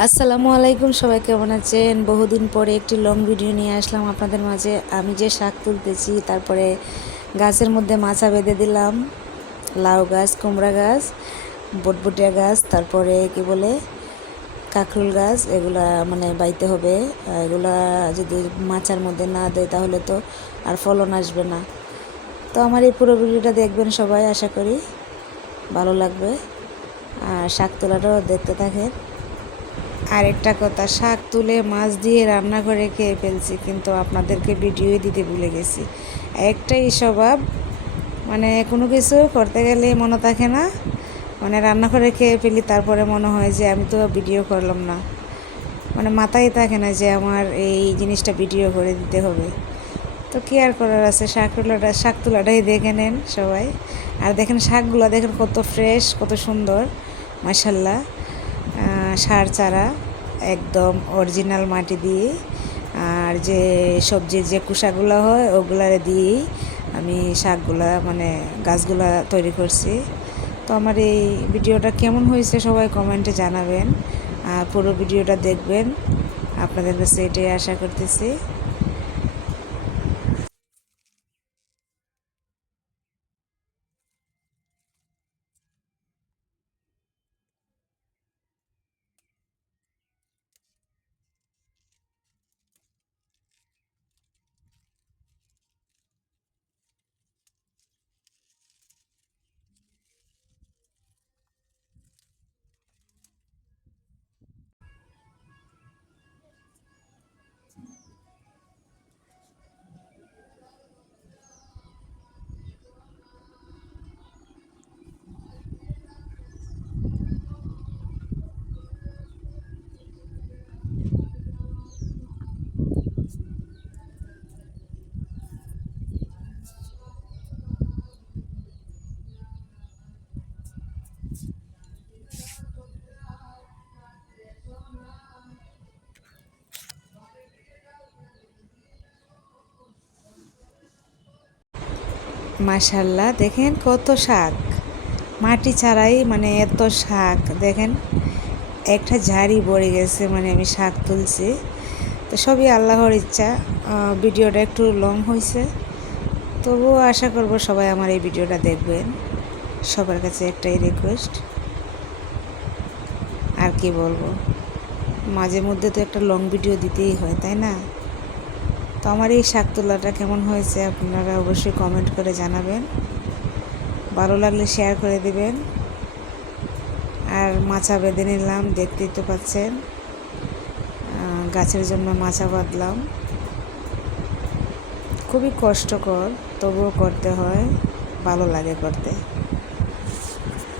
আসসালামু আলাইকুম, সবাই কেমন আছেন? বহুদিন পরে একটি লং ভিডিও নিয়ে আসলাম আপনাদের মাঝে। আমি যে শাক তুলতেছি, তারপরে গাছের মধ্যে মাছা বেঁধে দিলাম, লাউ গাছ, কুমড়া গাছ, বটবটিয়া গাছ, তারপরে কি বলে, কাঁকরুল গাছ, এগুলা মানে বাইতে হবে। এগুলা যদি মাচার মধ্যে না দেয় তাহলে তো আর ফলন আসবে না। তো আমার এই পুরো ভিডিওটা দেখবেন সবাই, আশা করি। ভালো লাগবে। আর শাক তোলাটাও দেখতে থাকেন। আর একটা কথা, শাক তুলে মাছ দিয়ে রান্না করে খেয়ে ফেলছি, কিন্তু আপনাদেরকে ভিডিওই দিতে ভুলে গেছি। একটাই স্বভাব মানে কোনো কিছু করতে গেলে মনে থাকে না মানে রান্না করে খেয়ে ফেলি, তারপরে মনে হয় যে আমি তো ভিডিও করলাম না। মানে মাথায় থাকে না যে আমার এই জিনিসটা ভিডিও করে দিতে হবে। তো কী আর করার আছে, শাক তোলাটা, শাক তুলাটাই দেখে নেন সবাই। আর দেখেন, শাকগুলো দেখেন কত ফ্রেশ কত সুন্দর মাসাল্লাহ সার চারা একদম অরিজিনাল মাটি দিয়ে। আর যে সবজির যে কুসাগুলো হয়, ওগুলারে দিয়েই আমি শাকগুলা মানে গাছগুলা তৈরি করছি। তো আমার এই ভিডিওটা কেমন হয়েছে সবাই কমেন্টে জানাবেন। আর পুরো ভিডিওটা দেখবেন। আপনাদের কাছে এটাই আশা করতেছি। মাশাল্লাহ। দেখেন কত শাক। মাটি ছাড়াই মানে এত শাক। দেখেন, একটা ঝাড়ি ভরে গেছে মানে আমি শাক তুলছি। তো সবই আল্লাহর ইচ্ছা। ভিডিওটা একটু লং হয়েছে তবুও আশা করব সবাই আমার এই ভিডিওটা দেখবেন। সবার কাছে একটাই রিকোয়েস্ট আর কি বলব? মাঝে মধ্যে তো একটা লং ভিডিও দিতেই হয়, তাই না? তো আমার এই শাক তোলাটা কেমন হয়েছে আপনারা অবশ্যই কমেন্ট করে জানাবেন। ভালো লাগলে শেয়ার করে দিবেন। আর মাছা বেঁধে নিলাম, দেখতেই তো পাচ্ছেন। গাছের জন্য মাছা বাঁধলাম। খুবই কষ্টকর, তবুও করতে হয়, ভালো লাগে করতে।